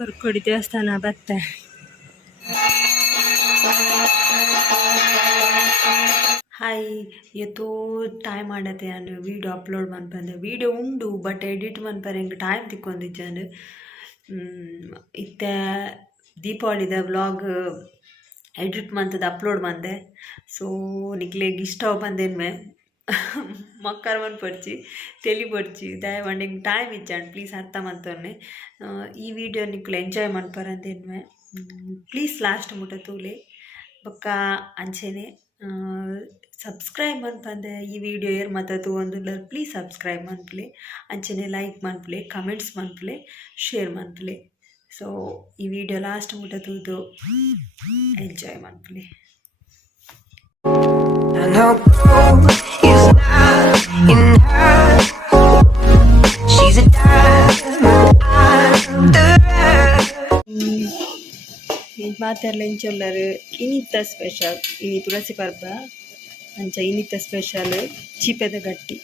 ಹೊರ್ಕೊಡಿ ದೇವಸ್ಥಾನ ಬತ್ತೆ. ಹಾಯ್, ಇವತ್ತು ಟೈಮ್ ಮಾಡತ್ತೆ ನಾನು ವೀಡಿಯೋ ಅಪ್ಲೋಡ್ ಮನ್ಪಂದೆ. ವೀಡಿಯೋ ಉಂಡು ಬಟ್ ಎಡಿಟ್ ಮನ್ಪರೆ ಹಿಂಗೆ ಟೈಮ್ ತಿಕ್ಕೊಂಡಿದ್ದಾನು. ಇತ್ತೆ ದೀಪಾವಳಿದ ವ್ಲಾಗ್ ಎಡಿಟ್ ಮಂತದ ಅಪ್ಲೋಡ್ ಮಂದೆ. ಸೊ ನಿಕ್ಲೆಗ್ ಇಷ್ಟ ಬಂದೇನ್ಮೆ ಮಕ್ಕರ್ ಪಡ್ಚಿ ತೆಲಿ ಪಡ್ಚಿ ದಯವಂಡ್ ಹಿಂಗೆ ಟೈಮ್ ಇಚ್ಚಾಂಡ್ ಪ್ಲೀಸ್ ಅರ್ಥ ಮಂತೊನ್ನೆ. ಈ ವಿಡಿಯೋ ನಿಕ್ಲು ಎಂಜಾಯ್ ಮನ್ಪರಂದೇನ್ಮೆ. ಪ್ಲೀಸ್ ಲಾಸ್ಟ್ ಮುಟ ತೂಲೆ ಬೊಕ್ಕ ಅಂಚೆನೆ ಸಬ್ಸ್ಕ್ರೈಬ್ ಮನ್ಪಂದೆ. ಈ ವಿಡಿಯೋ ಏರ್ ಮಾತ ತೂವೊಂದುಲ್ಲ ಪ್ಲೀಸ್ ಸಬ್ಸ್ಕ್ರೈಬ್ ಮನ್ಪುಲೆ, ಅಂಚೆನೆ ಲೈಕ್ ಮನ್ಪುಲೆ, ಕಮೆಂಟ್ಸ್ ಮನ್ಪುಲೆ, ಶೇರ್ ಮನ್ಪುಲೆ. ಸೊ ಈ ವಿಡಿಯೋ ಲಾಸ್ಟ್ ಮುಟ ತೂದು ಎಂಜಾಯ್ ಮನ್ಪುಲೆ. ಮಾತೆರ್ಲ ಇಂಚೊಲ್ಲರು ಇನಿತ್ತ ಸ್ಪೆಷಲ್ ಇನಿ ತುಳಸಿ ಪರ್ಬ ಅಂಚ ಇನಿತ್ತ ಸ್ಪೆಷಲ್ ಚೀಪೆದ ಗಟ್ಟಿ.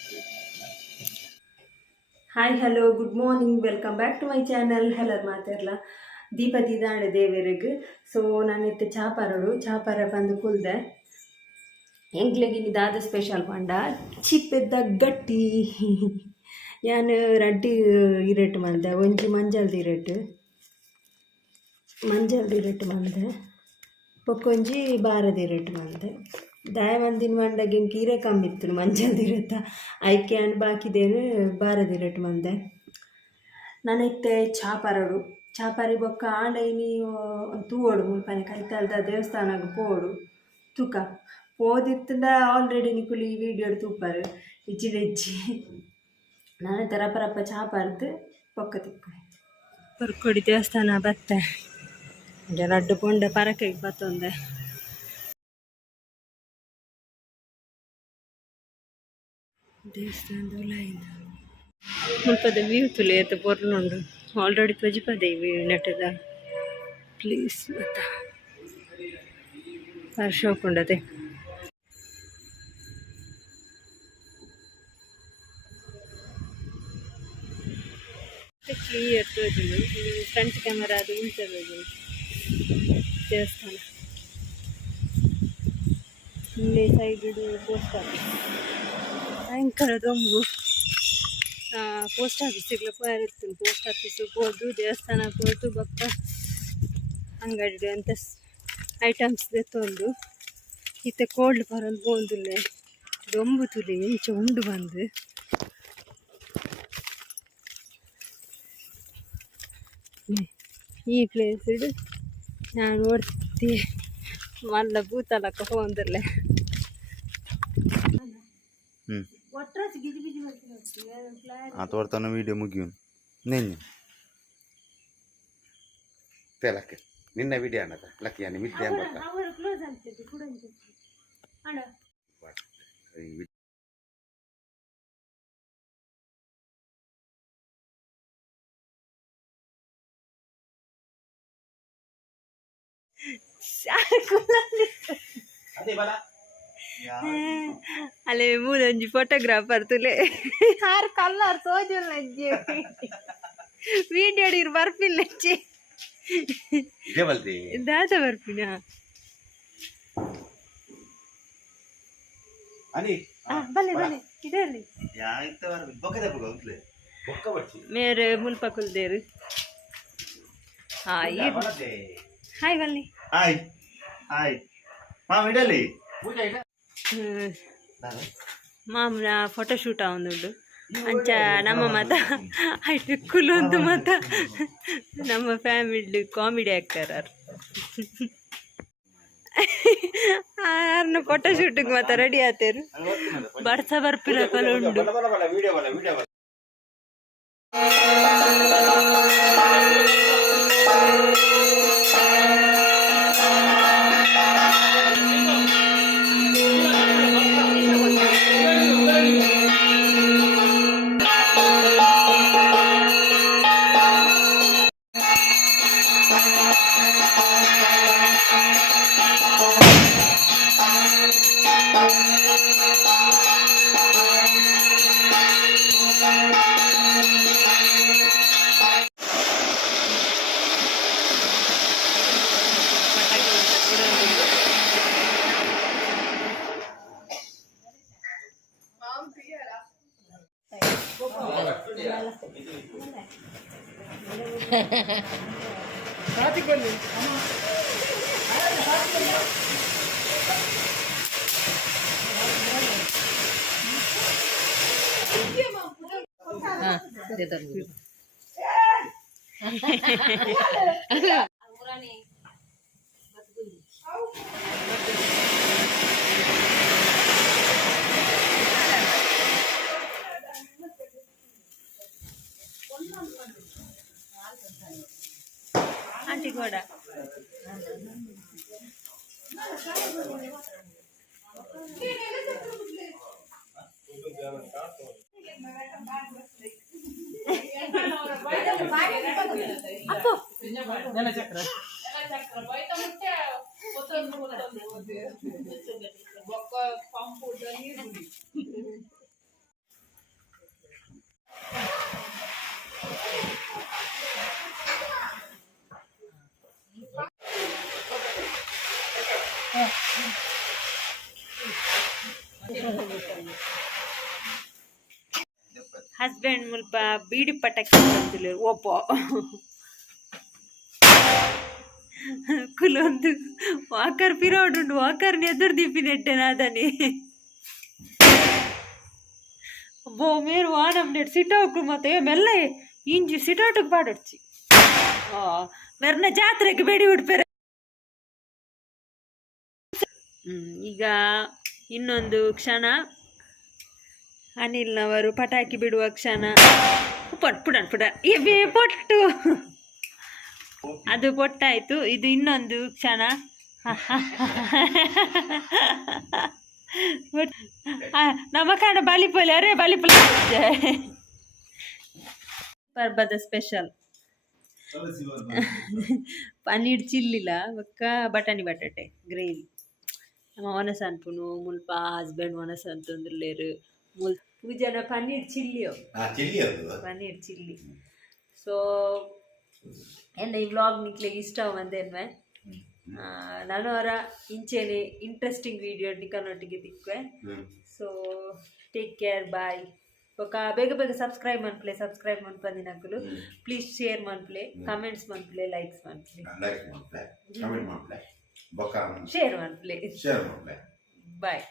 Hi hello good morning, welcome back to my channel. ಹೆಲರ್ ಮಾತೆರ್ಲ ದೀಪದಿ ದಾಂಡೆ ದೇವೆರೆಗ್. ಸೊ ನಾನಿತ್ತು ಚಾಪಾರ ಬಂದು ಕುಲ್ದೆ ಎಂಕ್ಲೆಗಿನಿ ದಾದ ಸ್ಪೆಷಲ್ ಪಂಡ ಚಿಪ್ಪೆದ್ದ ಗಟ್ಟಿ. ನಾನು ರಡ್ಡಿ ಇರೆಟ್ ಮಂದೆ, ಒಂಜಿ ಮಂಜಲ್ದು ಇರೆಟ್ ಮಂದೆ, ಪೊಕ್ಕೊಂಜಿ ಬಾರದ ಇರೆಟ್ ಮಂದೆ. ದಯವಂದಿನ ಮಂಡಗೆ ಕೀರೆ ಕಮ್ಮಿತ್ತು ಮಂಜಲ್ದು ಇರತ್ತ ಐಕೆ ಅಂಡ್ ಬಾಕಿದೇನು ಬಾರದ ಇರೆಟ್ ಮಂದೆ. ನಾನೈತೆ ಚಾಪಾರಿ ಬೊಕ್ಕ ಆಂಡೈನಿ ತೂವೋಡು ಮುಲ್ಪನೆ ಕೈತಲ್ದ ದೇವಸ್ಥಾನಕ್ಕೆ ಪೋಡು ತುಕ ಪೋದಿತ್ತಂಡ ಆಲ್ರೆಡಿ ನಿಕುಲು ಈ ವಿಡಿಯೋ ತೂಪಾರು ಇಜ್ಜಿ ನಾನು ರಪ್ಪ ಚಾಪಾರ್ದು ಪೊಕ್ಕ ತಿಕ್ಕು ಹೊರ್ಕೊಡಿ ದೇವಸ್ಥಾನ ಬತ್ತೆ. ಲಡ್ಡು ಪೊಂಡೆ ಪರಕೆಗೆ ಬತ್ತೊಂದೆ. ದೇವಸ್ಥಾನದ ಲೈನ್ ಮುಲ್ಪದ ವ್ಯೂ ತುಲೆ ಎತ್ತ ಪೊರ್ಲುಂಡು. ಆಲ್ರೆಡಿ ಪಜಿಪದೆ ಈ ವ್ಯೂ ನೆಟ್ಟದ ಪ್ಲೀಸ್ ಮತ್ತ ವರ್ಷ ಹೋಗ್ಕೊಂಡದೆ. ಕ್ಲಿಯರ್ ತೋಜುಂಡು ಫ್ರಂಟ್ ಕ್ಯಾಮರಾ ಅದು ಉಲ್ಟದ ದೇವಸ್ಥಾನ. ಇಲ್ಲೇ ಸೈಡ್ ಪೋಸ್ಟ್ ಆಫೀಸ್ ಭಯಂಕರ ದೊಂಬು. ಪೋಸ್ಟ್ ಆಫೀಸಿಗೆ ಪೋಯಿರ್ತೀನಿ. ಪೋಸ್ಟ್ ಆಫೀಸಿಗೆ ಹೋದು ದೇವಸ್ಥಾನ ಹೋದು ಬೊಕ್ಕ ಅಂಗಡಿ ಅಂತ ಐಟಮ್ಸ್ ತೆತ್ತೊಂದು ಇತ್ತೆ ಕೋಲ್ಡ್ ಬರೋದು ಬೋಂದುಲ್ಲೆ ದೊಂಬು ತುಲಿ ಇಂಚ ಉಂಡು ಬಂದು. ಈ ಪ್ಲೇಸ್ ನಾನು ನೋಡ್ತಿ ಮಲ್ಲ ಭೂತಲಕ್ಕ ಹೋಂದಿರ್ಲೆ ತೋರ್ತಾನ ವಿಡಿಯೋ ಮುಗಿಯು ನೆನ್ನೆ ತೆಲಕ್ಕೆ ನಿನ್ನ ವಿಡಿಯೋ ಅನ್ನದ ಲಕ್ಕಿಯಾನಿ ಮಿದ್ದೆ ಅಂತ ಅಲ್ಲೇ ಮೂಲೊಂಜಿ ಫೋಟೋಗ್ರಾಫರ್ ತುಲೆ ಯಾರು ಕಲ್ಲರ್ ತೋಜುಲ್ಲ ಅಜ್ಜಿ ವಿಡಿಯೋ ಇರ್ ಬರ್ಪಿಲ್ಲ ಅಜ್ಜಿ ದಾದ ಬರ್ಪಿನ ಬಲೆ ಇದರಲ್ಲಿ ಮೇರೆ ಮುಲ್ಪ ಕುಲ್ದೇರು. ಹಾಯ್ ಹಾಯ್ ಬಲ್ಲಿ ಮಾಮನ ಫೋಟೋಶೂಟ್ ಆವೊಂದುಂಡು ಅಂಚ ನಮ್ಮ ಮತ ಐಟ್ ಕುಲೊಂದು ಮತ ನಮ್ಮ ಫ್ಯಾಮಿಲಿ ಕಾಮಿಡಿ ಆ್ಯಕ್ಟರ್ ಯಾರನ್ನ ಫೋಟೋಶೂಟಿಗೆ ಮತ ರೆಡಿ ಆತೇರು ಬರ್ಸ ಬರ್ಪಿರ ಕಲುಂಡು. ఆంటీ కూడా అప్పు ಹಸ್ಬೆಂಡ್ ಮುಲ್ಪ ಬೀಡಿ ಪಟಾಕಿ ಬಂದಿಲ್ಲ ಒಬ್ಬ ಕುಲೊಂದು ವಾಕರ್ ಪಿರೋಡು ವಾಕರ್ని ಎದುರು ದಿಪ್ಪಿನೆಟ್ಟೆ ನಾದನಿ ಬೋ ಮೇರು ವಾನಮ್ ನೆಟ್ ಸಿಟೌಟ್ ಮತ್ತೆ ಮೆಲ್ಲ ಇಂಜಿ ಸಿಟೌಟ್ಗೆ ಪಾಡೊಡ್ಚಿ ಮೆರ್ನ ಜಾತ್ರೆಗೆ ಬೇಡಿ ಉಡ್ಪೆರೆ. ಈಗ ಇನ್ನೊಂದು ಕ್ಷಣ ಅನಿಲ್ನವರು ಪಟಾಕಿ ಬಿಡುವ ಕ್ಷಣ. ಪುಡನ್ ಇವೇ ಪೊಟ್ಟು ಅದು ಪೊಟ್ಟಾಯ್ತು. ಇದು ಇನ್ನೊಂದು ಕ್ಷಣ. ನಮ್ಮ ಕಾಣ ಬಾಲಿಪೋಲಿ ಅರೇ ಬಾಲಿಪೋಲಿ ಪರ್ಬದ ಸ್ಪೆಷಲ್ ಪನ್ನೀರ್ ಚಿಲ್ಲಿಲ ಒಕ್ಕ ಬಟಾಣಿ ಬಟಾಟೆ ಗ್ರೇವಿ. ನಮ್ಮ ಒನಸ ಅನ್ಪುನು ಮುಲ್ಪ ಹಸ್ಬೆಂಡ್ ಒನಸ ಅಂತಂದ್ರಲೇರು ಪೂಜನ ಪನ್ನೀರ್ ಚಿಲ್ಲಿಯೋ ಪನ್ನೀರ್ ಚಿಲ್ಲಿ. ಸೊ ಎಲ್ಲ ಈ ವ್ಲಾಗ್ ನಿಕ್ಲಿಗೆ ಇಷ್ಟ ಬಂದೇನ್ವೆ. ನಾನು ಅವರ ಇಂಚೆನೆ ಇಂಟ್ರೆಸ್ಟಿಂಗ್ ವಿಡಿಯೋ ನಿಕ್ಕನೊಟ್ಟಿಗೆ ದಿಕ್ವೆ. So take care bye. ఒక ಬೇಗ ಬೇಗ ಸಬ್ಸ್ಕ್ರೈಬ್ ಮನ್ಪ್ಲೆ ಸಬ್ಸ್ಕ್ರೈಬ್ ಮನ್ಪಂದಿನಕುಲು ಪ್ಲೀಸ್ ಶೇರ್ ಮನ್ಪ್ಲೆ ಕಮೆಂಟ್ಸ್ ಮನ್ಪ್ಲೆ ಲೈಕ್ಸ್ ಮನ್ಪ್ಲೆ ಶೇರ್ ಮನ್ಪ್ಲೆ ಬಾಯ್.